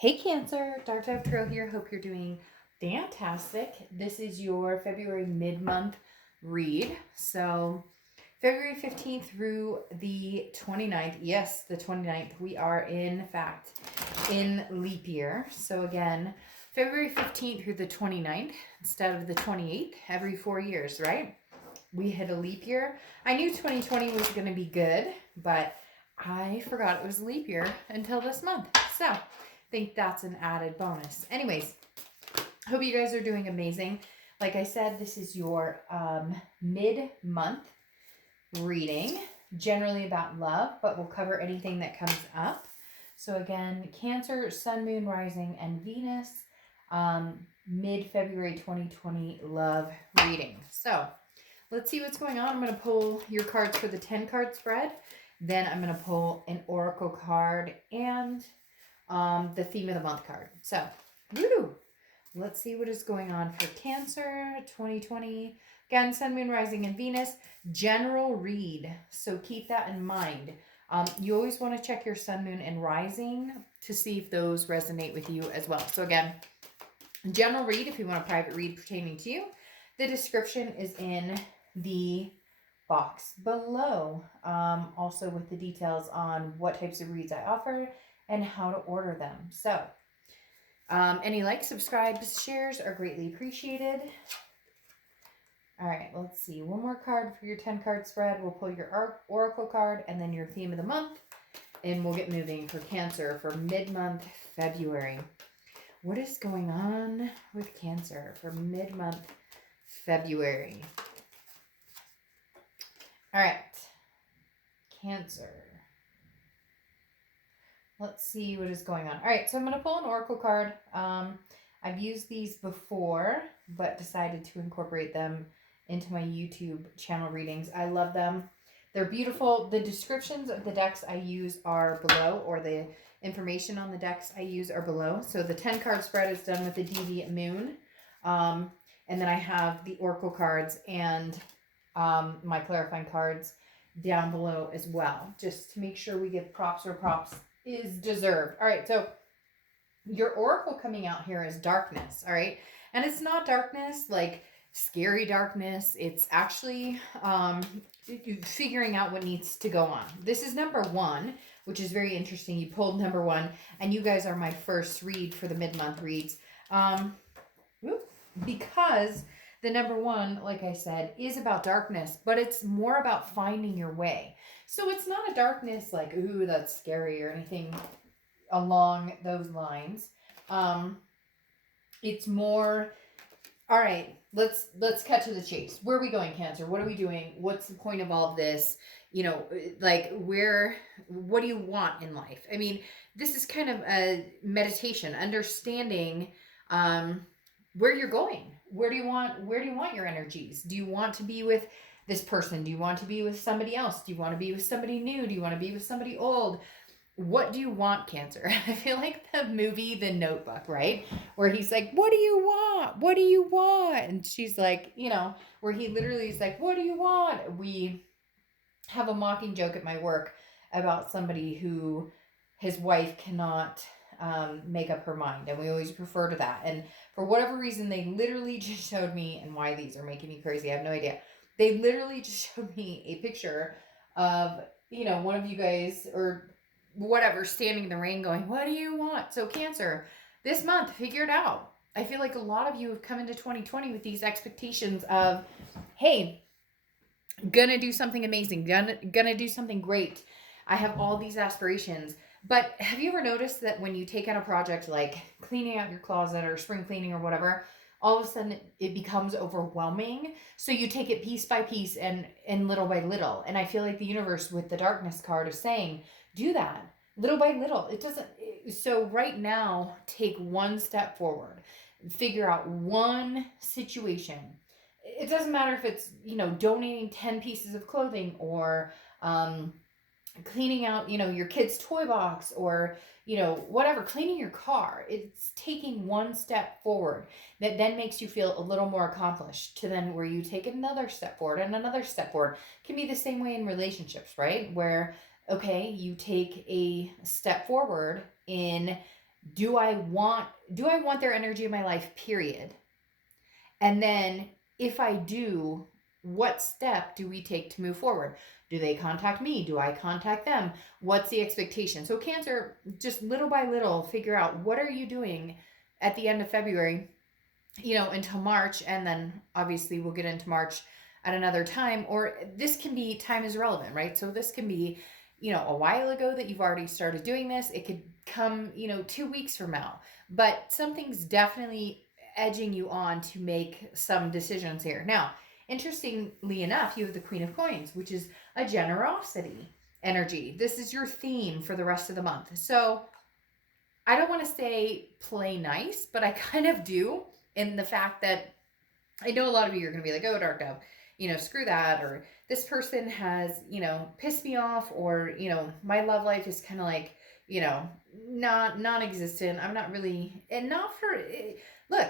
Hey Cancer, Dark Dove Tarot here. Hope you're doing fantastic. This is your February mid-month read. So February 15th through the 29th. Yes, the 29th. We are in fact in leap year. So again, February 15th through the 29th instead of the 28th every 4 years, right? We hit a leap year. I knew 2020 was going to be good, but I forgot it was a leap year until this month. So think that's an added bonus. Anyways, hope you guys are doing amazing. Like I said, this is your mid-month reading, generally about love, but we'll cover anything that comes up. So again, Cancer, Sun, Moon, Rising, and Venus, mid-February 2020 love reading. So let's see what's going on. I'm going to pull your cards for the 10-card spread. Then I'm going to pull an oracle card and the theme of the month card. So, woo! Let's see what is going on for Cancer 2020. Again, Sun, Moon, Rising, and Venus. General read. So keep that in mind. You always want to check your Sun, Moon, and Rising to see if those resonate with you as well. So again, general read if you want a private read pertaining to you. The description is in the box below. Also with the details on what types of reads I offer and how to order them. So, any likes, subscribes, shares are greatly appreciated. All right, let's see. One more card for your 10-card spread. We'll pull your oracle card and then your theme of the month. And we'll get moving for Cancer for mid-month February. What is going on with Cancer for mid-month February? All right, Cancer. Let's see what is going on. All right, so I'm going to pull an oracle card. I've used these before, but decided to incorporate them into my YouTube channel readings. I love them. They're beautiful. The descriptions of the decks I use are below, or the information on the decks I use are below. So the 10-card spread is done with the Deviant Moon. And then I have the oracle cards and my clarifying cards down below as well, just to make sure we give props where props is deserved. All right, so your oracle coming out here is darkness, all right? And it's not darkness like scary darkness. It's actually figuring out what needs to go on. This is number one, which is very interesting. You pulled number one, and you guys are my first read for the mid-month reads. Because the number one, like I said, is about darkness, but it's more about finding your way. So it's not a darkness like, ooh, that's scary or anything along those lines. It's more, all right, let's cut to the chase. Where are we going, Cancer? What are we doing? What's the point of all of this? You know, like what do you want in life? I mean, this is kind of a meditation, understanding where you're going. Where do you want your energies? Do you want to be with this person? Do you want to be with somebody else? Do you want to be with somebody new? Do you want to be with somebody old? What do you want, Cancer? I feel like the movie The Notebook, right? Where he's like, what do you want? What do you want? And she's like, you know, where he literally is like, what do you want? We have a mocking joke at my work about somebody who his wife cannot make up her mind, and we always refer to that. And for whatever reason, they literally just showed me, and why these are making me crazy, I have no idea. They literally just showed me a picture of, you know, one of you guys or whatever standing in the rain going, what do you want? So Cancer, this month, figure it out. I feel like a lot of you have come into 2020 with these expectations of, hey, gonna do something amazing, gonna do something great. I have all these aspirations. But have you ever noticed that when you take on a project like cleaning out your closet or spring cleaning or whatever, all of a sudden it becomes overwhelming? So you take it piece by piece and little by little. And I feel like the universe with the darkness card is saying, do that little by little. It doesn't. So right now, take one step forward. Figure out one situation. It doesn't matter if it's, you know, donating 10 pieces of clothing or cleaning out, you know, your kid's toy box or, you know, whatever, cleaning your car. It's taking one step forward that then makes you feel a little more accomplished, to then where you take another step forward and another step forward. It can be the same way in relationships, right? Where, okay, you take a step forward in Do I want their energy in my life, period? And then if I do, what step do we take to move forward? Do they contact me? Do I contact them? What's the expectation? So Cancer, just little by little, figure out what are you doing at the end of February, until March, and then obviously we'll get into March at another time. Or this can be, time is relevant, right? So this can be, a while ago that you've already started doing this. It could come, 2 weeks from now. But something's definitely edging you on to make some decisions here. Now, interestingly enough, you have the Queen of Coins, which is a generosity energy. This is your theme for the rest of the month. So I don't want to say play nice, but I kind of do, in the fact that I know a lot of you are going to be like, oh, Dark Dove, screw that. Or this person has, pissed me off. Or, my love life is kind of like, not non-existent. I'm not really, and not for, look,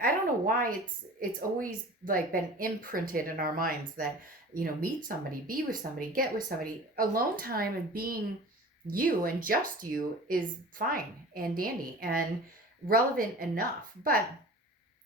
I don't know why it's always like been imprinted in our minds that, meet somebody, be with somebody, get with somebody. Alone time and being you and just you is fine and dandy and relevant enough. But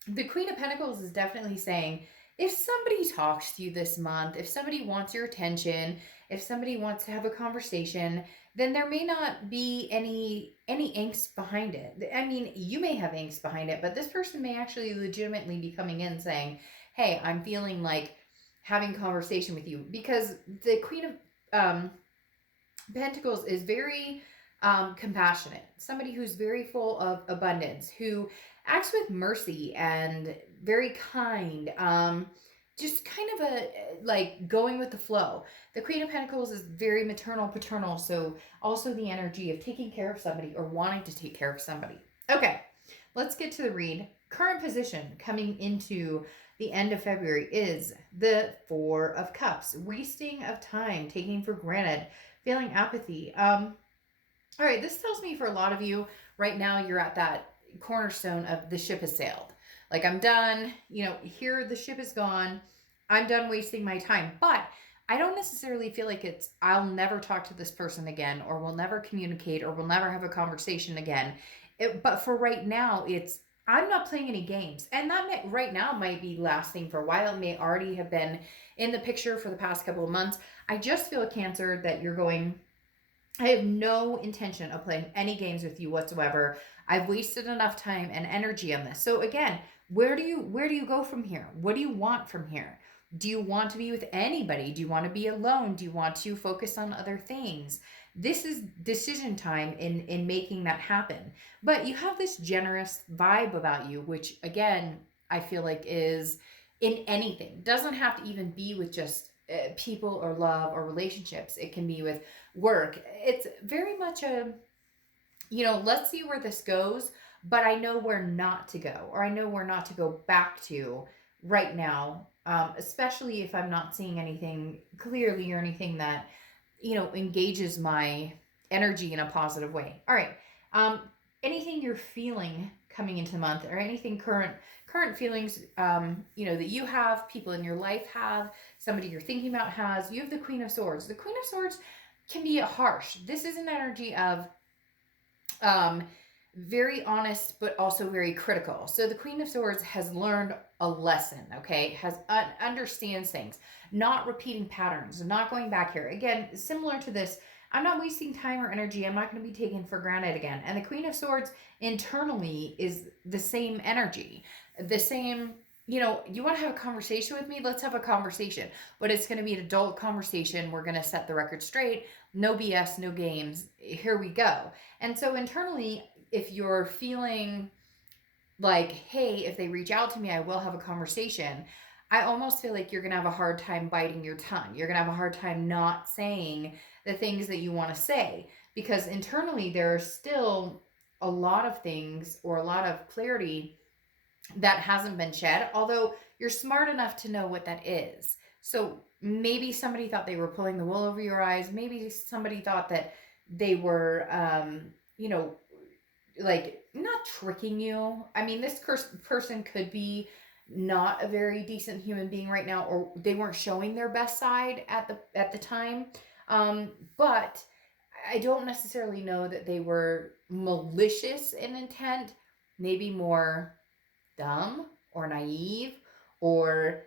the Queen of Pentacles is definitely saying, if somebody talks to you this month, if somebody wants your attention, if somebody wants to have a conversation, then there may not be any angst behind it. I mean, you may have angst behind it, but this person may actually legitimately be coming in saying, hey, I'm feeling like having conversation with you. Because the Queen of Pentacles is very compassionate, somebody who's very full of abundance, who acts with mercy and very kind, just kind of a like going with the flow. The Queen of Pentacles is very maternal, paternal, so also the energy of taking care of somebody or wanting to take care of somebody. Okay, let's get to the read. Current position coming into the end of February is the Four of Cups. Wasting of time, taking for granted, feeling apathy. All right, this tells me for a lot of you right now, you're at that cornerstone of the ship has sailed. Like, I'm done, here the ship is gone. I'm done wasting my time. But I don't necessarily feel like it's, I'll never talk to this person again, or we'll never communicate, or we'll never have a conversation again. But for right now, it's, I'm not playing any games. And that right now might be lasting for a while. It may already have been in the picture for the past couple of months. I just feel, Cancer, that you're going, I have no intention of playing any games with you whatsoever. I've wasted enough time and energy on this. So again, where do you go from here? What do you want from here? Do you want to be with anybody? Do you want to be alone? Do you want to focus on other things? This is decision time in making that happen. But you have this generous vibe about you, which again, I feel like is in anything. Doesn't have to even be with just people or love or relationships. It can be with work. It's very much a, let's see where this goes, but I know where not to go, or I know where not to go back to right now, especially if I'm not seeing anything clearly or anything that, engages my energy in a positive way. All right. Anything you're feeling coming into the month, or anything current feelings, that you have, people in your life have, somebody you're thinking about has. You have the Queen of Swords. The Queen of Swords can be harsh. This is an energy of very honest, but also very critical. So the Queen of Swords has learned a lesson, okay? Understands things, not repeating patterns, not going back here. Again, similar to this, I'm not wasting time or energy. I'm not going to be taken for granted again. And the Queen of Swords internally is the same energy, the same, you want to have a conversation with me? Let's have a conversation. But it's going to be an adult conversation. We're going to set the record straight. No BS, no games. Here we go. And so internally, if you're feeling like, hey, if they reach out to me, I will have a conversation, I almost feel like you're going to have a hard time biting your tongue. You're going to have a hard time not saying the things that you want to say, because internally there are still a lot of things, or a lot of clarity that hasn't been shed, although you're smart enough to know what that is. So maybe somebody thought they were pulling the wool over your eyes. Maybe somebody thought that they were, like, not tricking you. I mean, this person could be not a very decent human being right now, or they weren't showing their best side at the time. But I don't necessarily know that they were malicious in intent, maybe more dumb or naive, or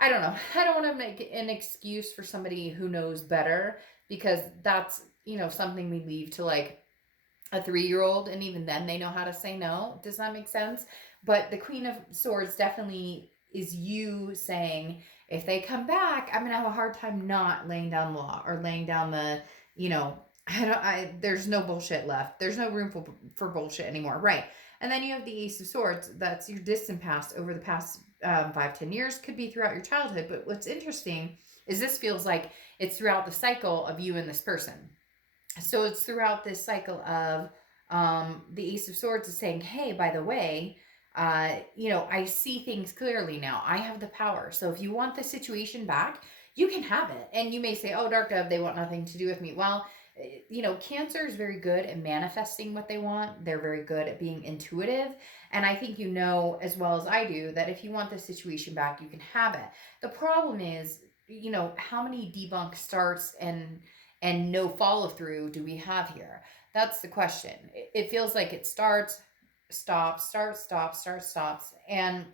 I don't know. I don't want to make an excuse for somebody who knows better, because that's, something we leave to like a 3-year-old, and even then they know how to say no. Does that make sense? But the Queen of Swords definitely is you saying, if they come back, I'm gonna have a hard time not laying down the law, or laying down the, you know, there's no bullshit left. There's no room for bullshit anymore, right? And then you have the Ace of Swords. That's your distant past, over the past 5-10 years, could be throughout your childhood. But what's interesting is this feels like it's throughout the cycle of you and this person. So it's throughout this cycle of the Ace of Swords is saying, hey, by the way, I see things clearly now. I have the power. So if you want the situation back, you can have it. And you may say, oh, Dark Dove, they want nothing to do with me. Well, Cancer is very good at manifesting what they want. They're very good at being intuitive. And I think as well as I do, that if you want the situation back, you can have it. The problem is, how many debunk starts and no follow through do we have here? That's the question. It feels like it starts, stops, starts, stops, starts, stops. And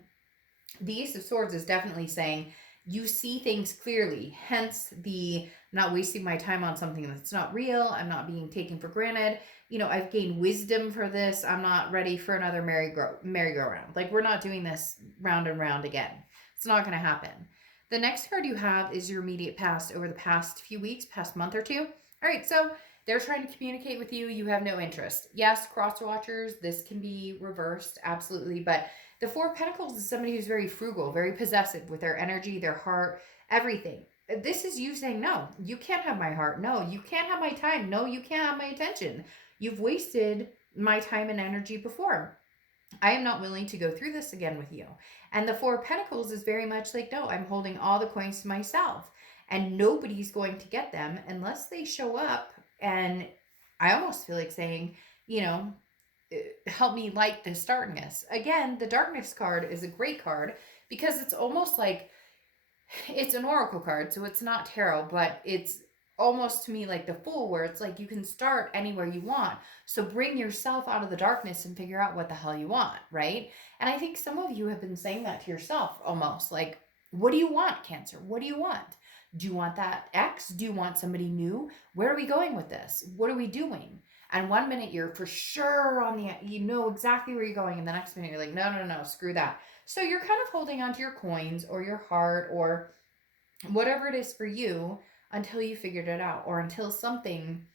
the Ace of Swords is definitely saying you see things clearly, hence the not wasting my time on something that's not real. I'm not being taken for granted. I've gained wisdom for this. I'm not ready for another merry-go-round. Like, we're not doing this round and round again. It's not going to happen. The next card you have is your immediate past, over the past few weeks, past month or two. All right, so they're trying to communicate with you. You have no interest. Yes, cross watchers, this can be reversed, absolutely. But the Four of Pentacles is somebody who's very frugal, very possessive with their energy, their heart, everything. This is you saying, no, you can't have my heart. No, you can't have my time. No, you can't have my attention. You've wasted my time and energy before. I am not willing to go through this again with you. And the Four of Pentacles is very much like, no, I'm holding all the coins to myself. And nobody's going to get them unless they show up. And I almost feel like saying, help me light this darkness. Again, the darkness card is a great card because it's almost like it's an oracle card. So it's not tarot, but it's almost to me like the Fool, where it's like you can start anywhere you want. So bring yourself out of the darkness and figure out what the hell you want, right? And I think some of you have been saying that to yourself almost like, what do you want, Cancer? What do you want? Do you want that ex? Do you want somebody new? Where are we going with this? What are we doing? And 1 minute you're for sure you know exactly where you're going. And the next minute you're like, no, screw that. So you're kind of holding on to your coins or your heart or whatever it is for you until you figured it out, or until something,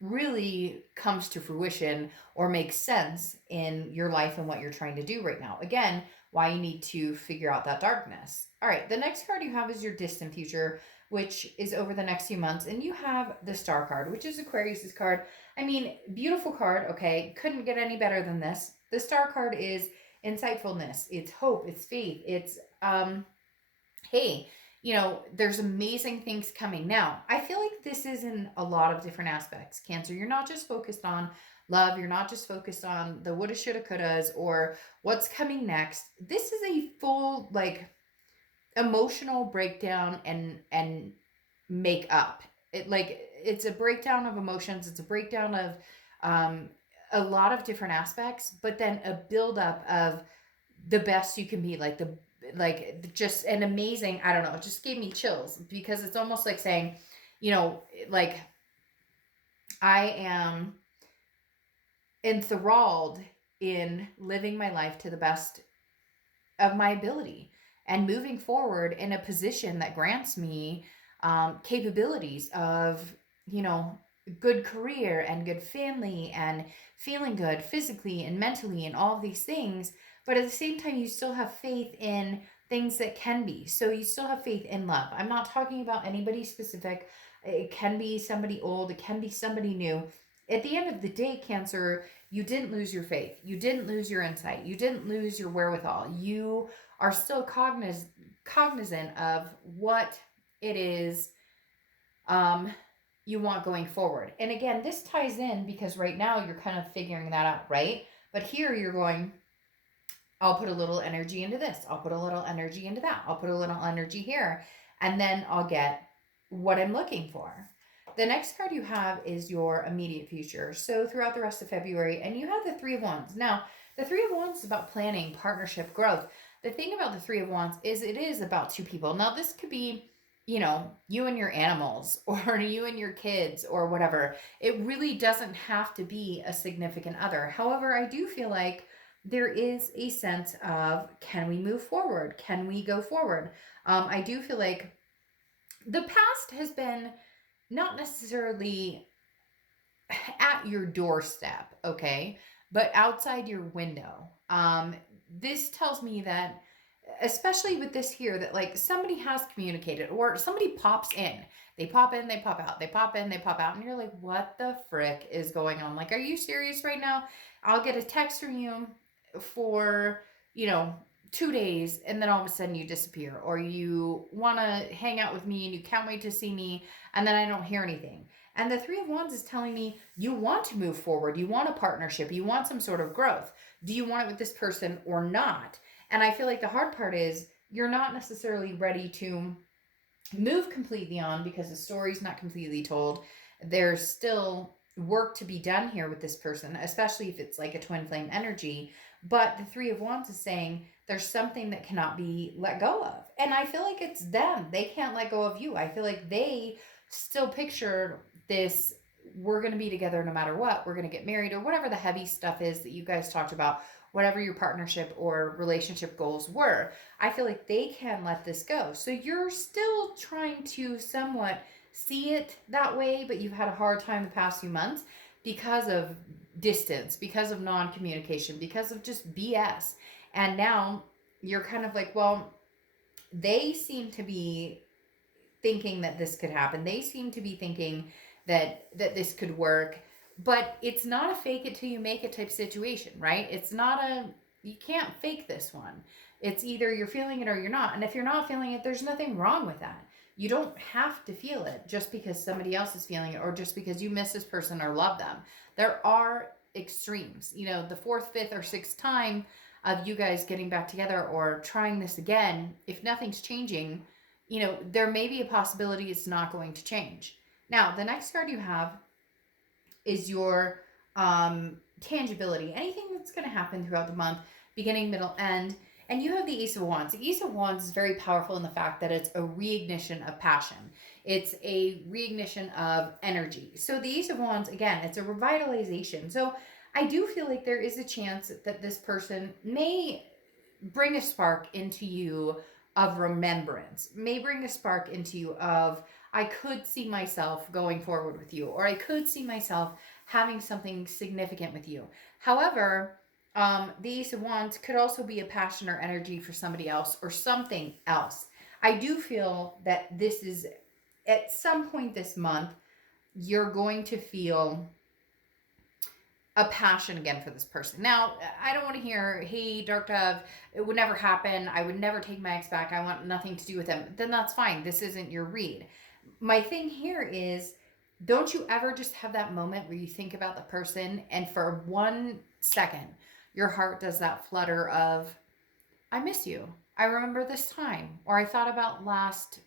really comes to fruition or makes sense in your life and what you're trying to do right now. Again, why you need to figure out that darkness. All right, the next card you have is your distant future, which is over the next few months. And you have the Star card, which is Aquarius's card. I mean, beautiful card, okay? Couldn't get any better than this. The Star card is insightfulness. It's hope. It's faith. It's, hey, there's amazing things coming. Now, I feel like this is in a lot of different aspects, Cancer. You're not just focused on love. You're not just focused on the woulda, shoulda, couldas, or what's coming next. This is a full, emotional breakdown and make up. It's a breakdown of emotions. It's a breakdown of a lot of different aspects, but then a buildup of the best you can be, just an amazing, I don't know, it just gave me chills, because it's almost like saying, I am enthralled in living my life to the best of my ability and moving forward in a position that grants me capabilities of, good career and good family and feeling good physically and mentally and all of these things. But at the same time, you still have faith in things that can be. So you still have faith in love. I'm not talking about anybody specific. It can be somebody old. It can be somebody new. At the end of the day, Cancer, you didn't lose your faith. You didn't lose your insight. You didn't lose your wherewithal. You are still cognizant of what it is you want going forward. And again, this ties in because right now you're kind of figuring that out, right? But here you're going, I'll put a little energy into this. I'll put a little energy into that. I'll put a little energy here. And then I'll get what I'm looking for. the next card you have is your immediate future. So throughout the rest of February, and you have the Three of Wands. Now, the Three of Wands is about planning, partnership, growth. The thing about the Three of Wands is it is about two people. Now, this could be, you and your animals, or you and your kids, or whatever. It really doesn't have to be a significant other. However, I do feel like there is a sense of, can we move forward? Can we go forward? I do feel like the past has been not necessarily at your doorstep, okay, but outside your window. This tells me that, especially with this here, that like somebody has communicated, or somebody pops in. They pop in, they pop out. They pop in, they pop out, and you're like, what the frick is going on? Like, are you serious right now? I'll get a text from you for, 2 days, and then all of a sudden you disappear, or you want to hang out with me and you can't wait to see me, and then I don't hear anything. And the Three of Wands is telling me you want to move forward, you want a partnership, you want some sort of growth. Do you want it with this person or not? And I feel like the hard part is you're not necessarily ready to move completely on, because the story's not completely told. There's still work to be done here with this person, especially if it's like a twin flame energy. But the Three of Wands is saying there's something that cannot be let go of. And I feel like it's them. They can't let go of you. I feel like they still picture this, we're going to be together no matter what. We're going to get married, or whatever the heavy stuff is that you guys talked about, whatever your partnership or relationship goals were. I feel like they can't let this go. So you're still trying to somewhat see it that way, but you've had a hard time the past few months because of distance, because of non-communication, because of just BS. And now you're kind of like, well, they seem to be thinking that this could happen. They seem to be thinking that this could work, but it's not a fake it till you make it type situation, right? It's not you can't fake this one. It's either you're feeling it or you're not. And if you're not feeling it, there's nothing wrong with that. You don't have to feel it just because somebody else is feeling it, or just because you miss this person or love them. There are extremes. The fourth, fifth, or sixth time of you guys getting back together or trying this again, if nothing's changing, there may be a possibility it's not going to change. Now, the next card you have is your tangibility. Anything that's going to happen throughout the month, beginning, middle, end. And you have the Ace of Wands. The Ace of Wands is very powerful in the fact that it's a reignition of passion. It's a reignition of energy. So the Ace of Wands, again, it's a revitalization. So I do feel like there is a chance that this person may bring a spark into you of remembrance, may bring a spark into you of, I could see myself going forward with you, or I could see myself having something significant with you. However, the Ace of Wands could also be a passion or energy for somebody else or something else. I do feel that this is, at some point this month, you're going to feel a passion again for this person. Now, I don't want to hear, hey, Dark Dove, it would never happen. I would never take my ex back. I want nothing to do with them. Then that's fine. This isn't your read. My thing here is, don't you ever just have that moment where you think about the person and for 1 second, your heart does that flutter of, I miss you. I remember this time. Or I thought about last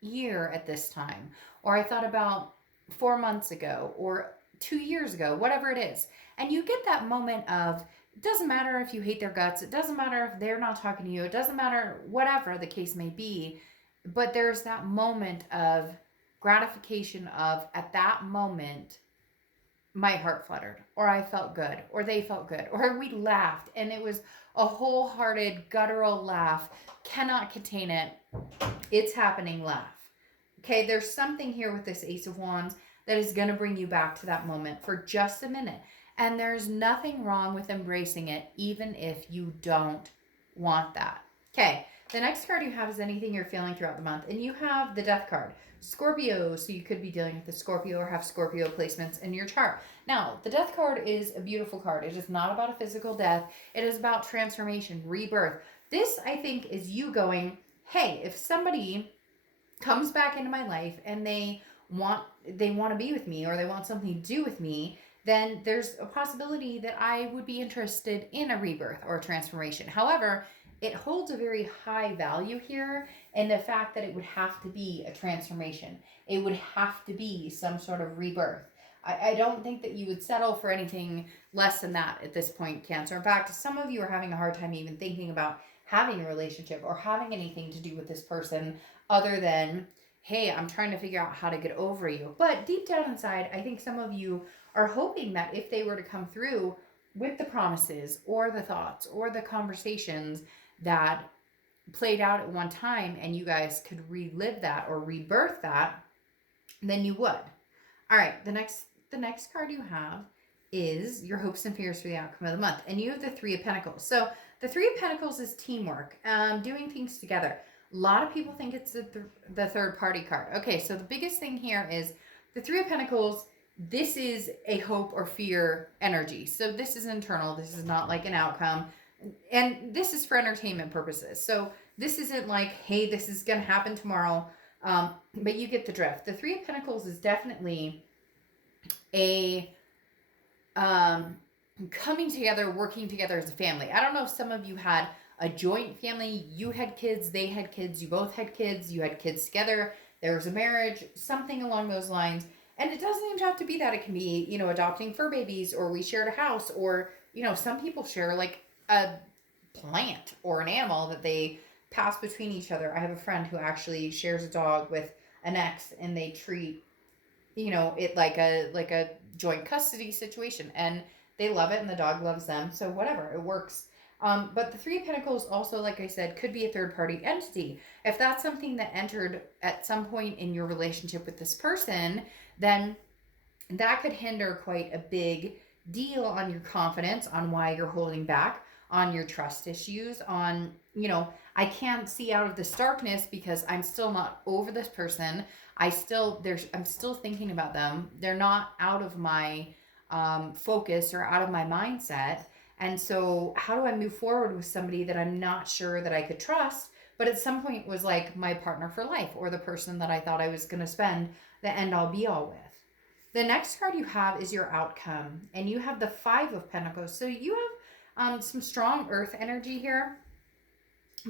year at this time. Or I thought about 4 months ago or 2 years ago, whatever it is. And you get that moment of, it doesn't matter if you hate their guts. It doesn't matter if they're not talking to you. It doesn't matter whatever the case may be. But there's that moment of gratification of, at that moment, my heart fluttered, or I felt good, or they felt good, or we laughed, and it was a wholehearted, guttural laugh. Cannot contain it. It's happening laugh. Okay, there's something here with this Ace of Wands that is going to bring you back to that moment for just a minute. And there's nothing wrong with embracing it, even if you don't want that. Okay, the next card you have is anything you're feeling throughout the month. And you have the Death card. Scorpio, so you could be dealing with a Scorpio or have Scorpio placements in your chart. Now, the Death card is a beautiful card. It is not about a physical death. It is about transformation, rebirth. This, I think, is you going, hey, if somebody comes back into my life and they want to be with me, or they want something to do with me, then there's a possibility that I would be interested in a rebirth or a transformation. However, it holds a very high value here, and the fact that it would have to be a transformation. It would have to be some sort of rebirth. I don't think that you would settle for anything less than that at this point, Cancer. In fact, some of you are having a hard time even thinking about having a relationship or having anything to do with this person other than, hey, I'm trying to figure out how to get over you. But deep down inside, I think some of you are hoping that if they were to come through with the promises or the thoughts or the conversations that played out at one time and you guys could relive that or rebirth that, then you would. All right, the next card you have is your hopes and fears for the outcome of the month. And you have the Three of Pentacles. So the Three of Pentacles is teamwork, doing things together. A lot of people think it's the third party card. Okay, so the biggest thing here is the Three of Pentacles. This is a hope or fear energy. So this is internal. This is not like an outcome. And this is for entertainment purposes. So this isn't like, hey, this is going to happen tomorrow. But you get the drift. The Three of Pentacles is definitely a coming together, working together as a family. I don't know if some of you had a joint family. You had kids, they had kids, you both had kids, you had kids together, there was a marriage, something along those lines. And it doesn't even have to be that. It can be, adopting fur babies, or we shared a house, or, some people share like a plant or an animal that they pass between each other. I have a friend who actually shares a dog with an ex, and they treat it like a joint custody situation, and they love it and the dog loves them, so whatever, it works. But the Three of Pentacles also, like I said, could be a third party entity. If that's something that entered at some point in your relationship with this person, then that could hinder quite a big deal on your confidence, on why you're holding back, on your trust issues, on, I can't see out of this darkness because I'm still not over this person. I'm still thinking about them. They're not out of my focus or out of my mindset. And so how do I move forward with somebody that I'm not sure that I could trust, but at some point was like my partner for life, or the person that I thought I was going to spend the end all be all with? The next card you have is your outcome, and you have the Five of Pentacles. So you have some strong earth energy here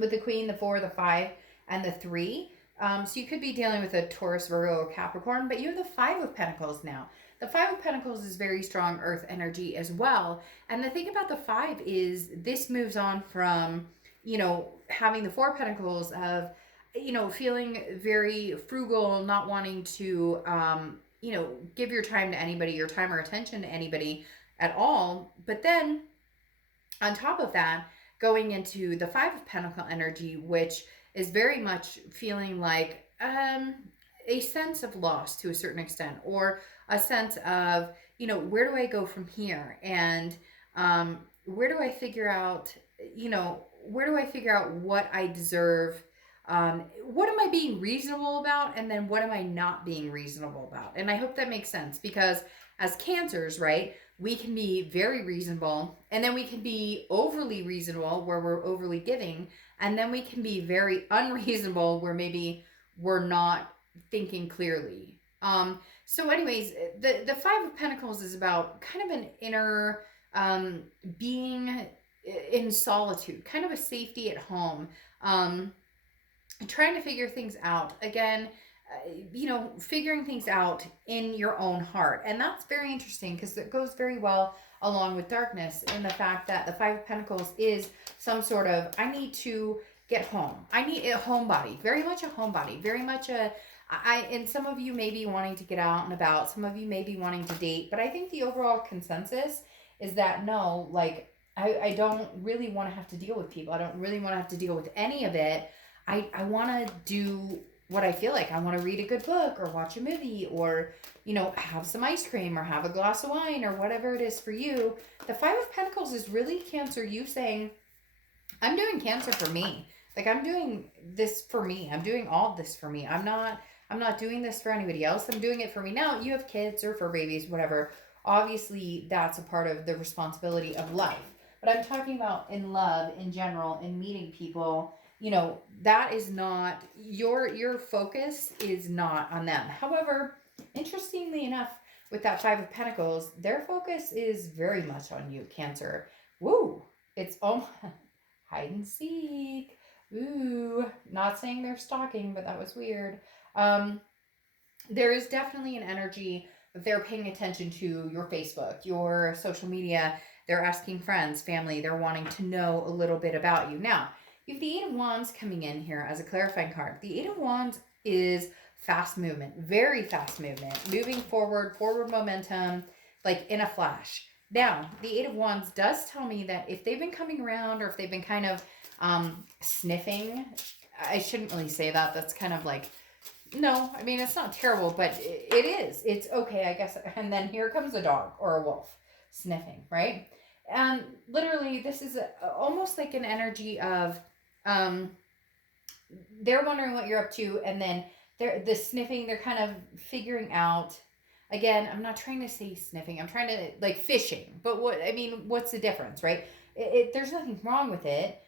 with the Queen, the Four, the Five, and the Three. So you could be dealing with a Taurus, Virgo, or Capricorn, but you have the Five of Pentacles now. The Five of Pentacles is very strong earth energy as well. And the thing about the Five is this moves on from, having the Four of Pentacles of, feeling very frugal, not wanting to, give your time to anybody, your time or attention to anybody at all. But then on top of that, going into the Five of Pentacle energy, which is very much feeling like a sense of loss to a certain extent, or a sense of, where do I go from here? And where do I figure out, what I deserve? What am I being reasonable about? And then what am I not being reasonable about? And I hope that makes sense, because as Cancers, right, we can be very reasonable, and then we can be overly reasonable where we're overly giving, and then we can be very unreasonable where maybe we're not thinking clearly. So anyways, the Five of Pentacles is about kind of an inner being in solitude, kind of a safety at home, trying to figure things out. Again, figuring things out in your own heart. And that's very interesting, because it goes very well along with darkness, in the fact that the Five of Pentacles is some sort of, I need to get home. I need a homebody, very much a homebody, very much and some of you may be wanting to get out and about. Some of you may be wanting to date. But I think the overall consensus is that no, like, I don't really want to have to deal with people. I don't really want to have to deal with any of it. I want to do what I feel like. I want to read a good book, or watch a movie, or, have some ice cream, or have a glass of wine, or whatever it is for you. The Five of Pentacles is really, Cancer, you saying, I'm doing Cancer for me. Like, I'm doing this for me. I'm doing all this for me. I'm not doing this for anybody else. I'm doing it for me. Now, you have kids or fur babies, whatever. Obviously, that's a part of the responsibility of life. But I'm talking about in love, in general, in meeting people. That is not, your focus is not on them. However, interestingly enough, with that Five of Pentacles, their focus is very much on you, Cancer. Woo! It's almost, hide and seek. Ooh, not saying they're stalking, but that was weird. There is definitely an energy that they're paying attention to your Facebook, your social media. They're asking friends, family. They're wanting to know a little bit about you. Now, you have the Eight of Wands coming in here as a clarifying card. The Eight of Wands is fast movement, very fast movement, moving forward, forward momentum, like in a flash. Now, the Eight of Wands does tell me that if they've been coming around or if they've been kind of sniffing, I shouldn't really say that. That's kind of like, no, I mean, it's not terrible, but it is. It's okay, I guess. And then here comes a dog or a wolf sniffing, right? And literally, this is almost like an energy of they're wondering what you're up to, and then the sniffing, they're kind of figuring out. Again, I'm not trying to say sniffing. I'm trying to like fishing. But what's the difference, right? There's nothing wrong with it,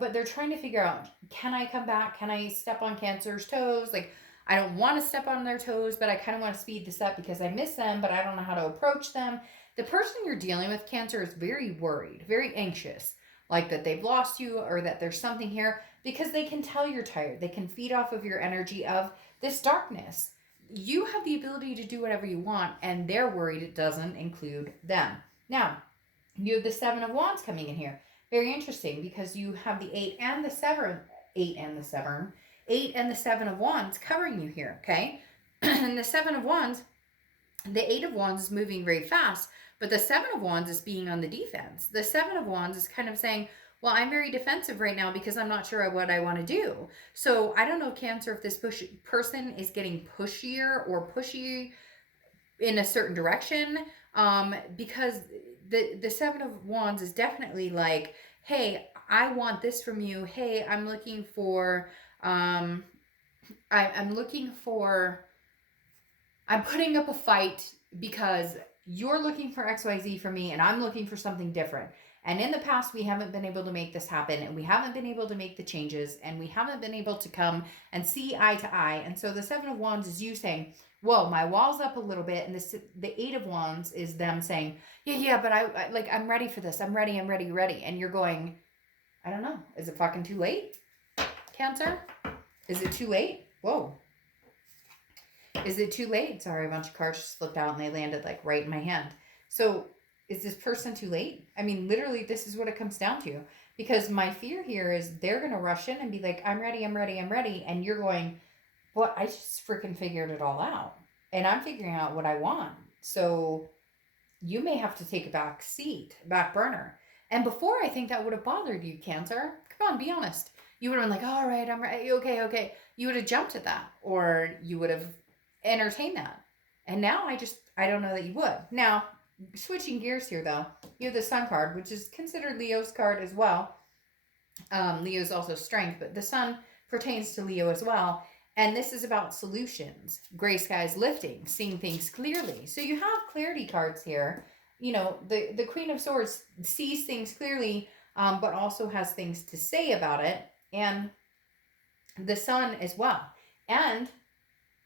but they're trying to figure out, can I come back? Can I step on Cancer's toes? Like, I don't want to step on their toes, but I kind of want to speed this up because I miss them, but I don't know how to approach them. The person you're dealing with, Cancer, is very worried, very anxious, like that they've lost you or that there's something here, because they can tell you're tired. They can feed off of your energy of this darkness. You have the ability to do whatever you want, and they're worried it doesn't include them. Now, you have the Seven of Wands coming in here. Very interesting, because you have the Eight and the Seven of Wands covering you here, okay? And the Seven of Wands, the Eight of Wands is moving very fast, but the Seven of Wands is being on the defense. The Seven of Wands is kind of saying, well, I'm very defensive right now because I'm not sure what I want to do. So I don't know, Cancer, if this person is getting pushier or pushy in a certain direction, because the Seven of Wands is definitely like, hey, I want this from you. Hey, I'm looking for, I'm putting up a fight because you're looking for XYZ from me and I'm looking for something different. And in the past, we haven't been able to make this happen, and we haven't been able to make the changes, and we haven't been able to come and see eye to eye. And so the Seven of Wands is you saying, whoa, my wall's up a little bit. And the Eight of Wands is them saying, yeah, but I'm ready for this. I'm ready. And you're going, I don't know. Is it fucking too late, Cancer? Is it too late? Whoa. Is it too late? Sorry, a bunch of cards just flipped out and they landed like right in my hand. So is this person too late? I mean, literally, this is what it comes down to. Because my fear here is they're going to rush in and be like, I'm ready. And you're going, well, I just freaking figured it all out. And I'm figuring out what I want. So you may have to take a back burner. And before, I think that would have bothered you, Cancer. Come on, be honest. You would have been like, all right, I'm ready. Okay. You would have jumped at that. Or you would have entertained that. And now I don't know that you would. Now, switching gears here, though, you have the Sun card, which is considered Leo's card as well. Leo's also strength, but the Sun pertains to Leo as well. And this is about solutions. Gray skies lifting, seeing things clearly. So you have clarity cards here. You know, the Queen of Swords sees things clearly, but also has things to say about it. And the Sun as well. And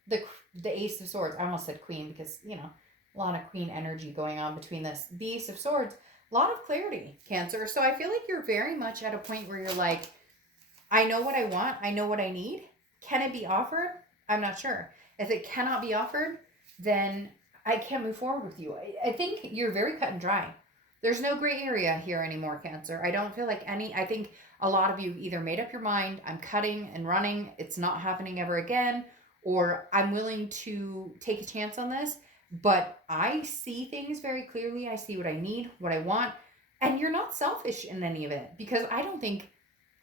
the Ace of Swords. I almost said Queen because, you know, a lot of Queen energy going on between this. The Ace of Swords, a lot of clarity, Cancer. So I feel like you're very much at a point where you're like, I know what I want. I know what I need. Can it be offered? I'm not sure. If it cannot be offered, then I can't move forward with you. I think you're very cut and dry. There's no gray area here anymore, Cancer. I don't feel like I think a lot of you either made up your mind, I'm cutting and running, it's not happening ever again, or I'm willing to take a chance on this, but I see things very clearly. I see what I need, what I want, and you're not selfish in any of it, because I don't think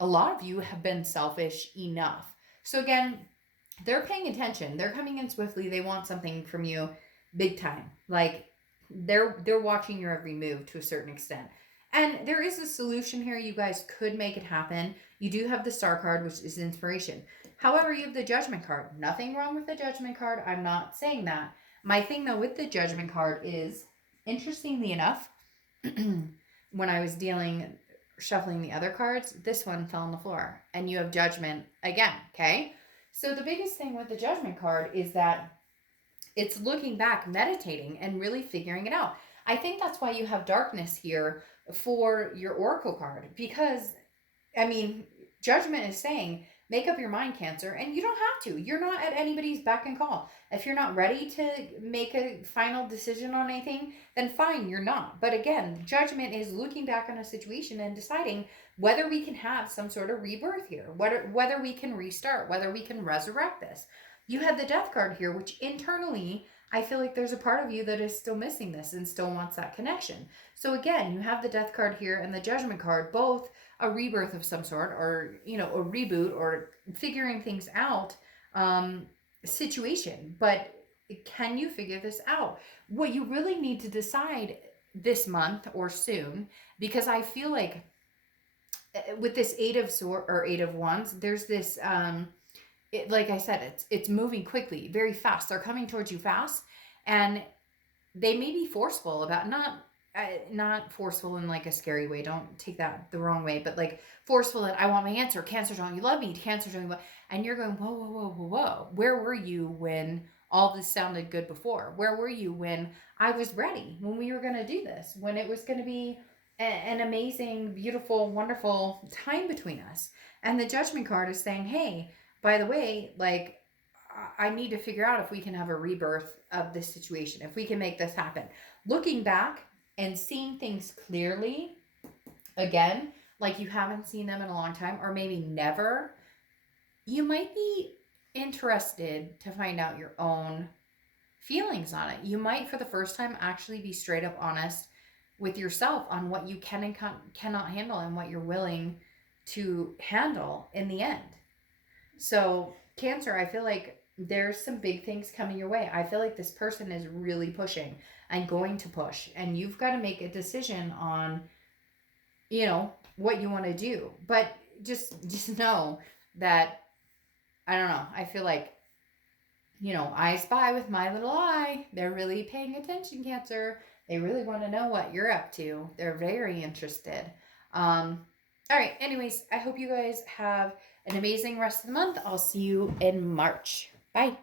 a lot of you have been selfish enough. So again, they're paying attention. They're coming in swiftly. They want something from you big time. Like they're watching your every move to a certain extent. And there is a solution here. You guys could make it happen. You do have the Star card, which is inspiration. However, you have the Judgment card. Nothing wrong with the Judgment card. I'm not saying that. My thing though with the Judgment card is, interestingly enough, when I was shuffling the other cards, this one fell on the floor, and you have Judgment again. Okay. So the biggest thing with the Judgment card is that it's looking back, meditating, and really figuring it out. I think that's why you have darkness here for your Oracle card, because I mean, judgment is saying, make up your mind, Cancer, and you don't have to. You're not at anybody's beck and call. If you're not ready to make a final decision on anything, then fine, you're not. But again, judgment is looking back on a situation and deciding whether we can have some sort of rebirth here, whether we can restart, whether we can resurrect this. You have the Death card here, which internally, I feel like there's a part of you that is still missing this and still wants that connection. So again, you have the Death card here and the Judgment card, both a rebirth of some sort, or a reboot, or figuring things out situation. But can you figure this out? What you really need to decide this month or soon, because I feel like with this Eight of Sword or Eight of Wands, there's this like I said, it's moving quickly, very fast. They're coming towards you fast, and they may be forceful about, not forceful in like a scary way. Don't take that the wrong way, but like forceful that I want my answer. Cancer, don't you love me? Cancer, don't you love? And you're going, whoa, whoa, whoa, whoa, whoa. Where were you when all this sounded good before? Where were you when I was ready? When we were going to do this? When it was going to be an amazing, beautiful, wonderful time between us? And the Judgment card is saying, hey, by the way, like, I need to figure out if we can have a rebirth of this situation, if we can make this happen. Looking back and seeing things clearly again, like you haven't seen them in a long time, or maybe never, you might be interested to find out your own feelings on it. You might, for the first time, actually be straight up honest with yourself on what you can and cannot handle, and what you're willing to handle in the end. So, Cancer, I feel like there's some big things coming your way. I feel like this person is really pushing and going to push, and you've got to make a decision on, what you want to do. But just know that, I don't know, I feel like, I spy with my little eye. They're really paying attention, Cancer. They really want to know what you're up to. They're very interested. All right. Anyways, I hope you guys have an amazing rest of the month. I'll see you in March. Bye.